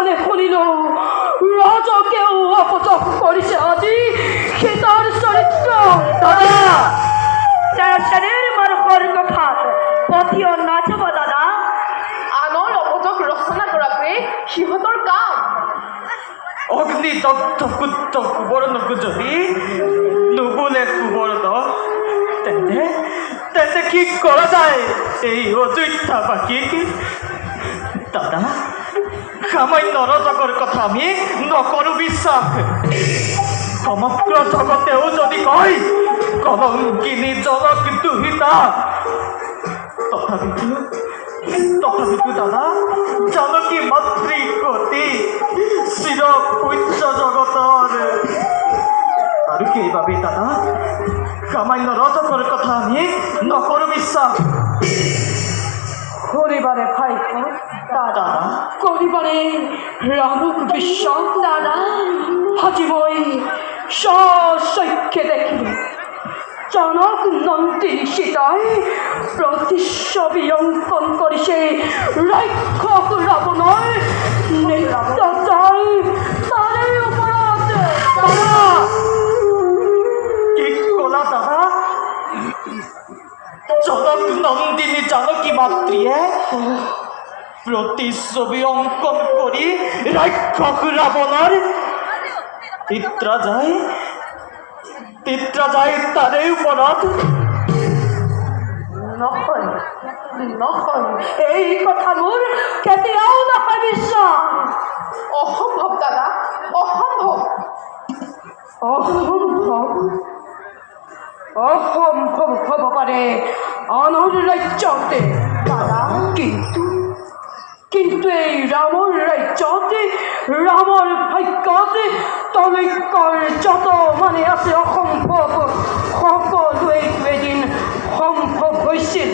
কানে শুনিল রাজাকেও অপচক করিছে আজি সীতার চরিত্র। দাদা তেরের মারফর কথা পথিও নাচাব দাদা। আনৰ অপজক ৰচনা কৰাটোৱে সিহঁতৰ কাম। অগ্নিদগ্ধ কুদ্ধ কুবৰ্ণক যদি নুবোলে কুবৰ্ণ তেন্তে তেন্তে কি কৰা যায় এই অযোধ্যাবাসীক? দাদা সামান্য ৰজকৰ কথা আমি নকৰোঁ বিশ্বাস। সমগ্ৰ জগতেও যদি কয় কলংকিনী জনক দুহিতা, তথাপিতো দাদা জানকী মাতৃ গতি চিৰ পূজ্য জগতৰ। আৰু সেইবাবে দাদা সামান্য ৰজকৰ কথা আমি নকৰোঁ বিশ্বাস। হরিবারে ভাই দাদা করিবারে রামুক বিশ্বাস দাদা আজি মই সৈক্যে দেখিল জনক নন্দিনী সীতায় প্রতিচ্ছবি অঙ্কন করিছে রাক্ষস রাবণর নিত্যাচার তারে অপরাধ। দাদা কি কলা দাদা? জনক নন্দিনী জানকী মাতৃয়ে প্রতিচ্ছবি অঙ্কন করি রাক্ষস রাবণৰ পিত্রা যায় তারে উপরাধ। নহয় নহয় এই কথা মোৰ কেতিয়াও নহয় বিশ্বাস। অসম্ভৱ দাদা, অসম্ভৱ। অসম্ভৱ অসম্ভৱ হ'ব পাৰে আনৰ ৰাজ্যতে দাদা, কিন্তু এই ৰামৰ ৰাজ্যতে ৰামৰ ভাগ্যত তলৈকৰ যত মানে আছে অসম্ভৱ সকলোৱে এদিন সম্ভৱ হৈছিল।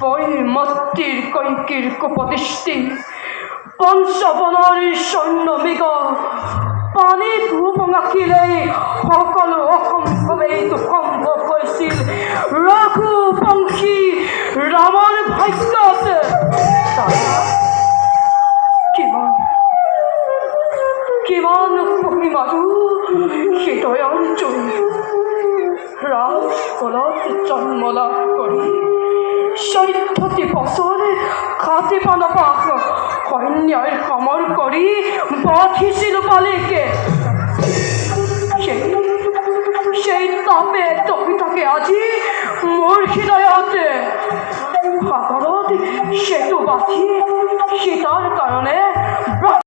পৈমত্ৰীৰ কংকীৰ কুপদৃষ্টি পঞ্চবনৰ সৈন্যমৃগ পানীত উপঙাকিলেই সকলো অসম্ভৱেইটো সম্ভৱ হৈছিল ৰঘুবংশী ৰামৰ ভাগ্যত। কিমান মহিমাটো হৃদয়ৰ জয় ৰাজকুলত জন্ম লাভ কৰি 14 বছৰ খাতি পানপাক সৈন্যৰ সমৰ কৰি বাঠিছিল পালিকে। সেই তাপে তপি থাকে আজি মোৰ হৃদয়তে। সাগৰত সেতু বাঠি সীতাৰ কাৰণে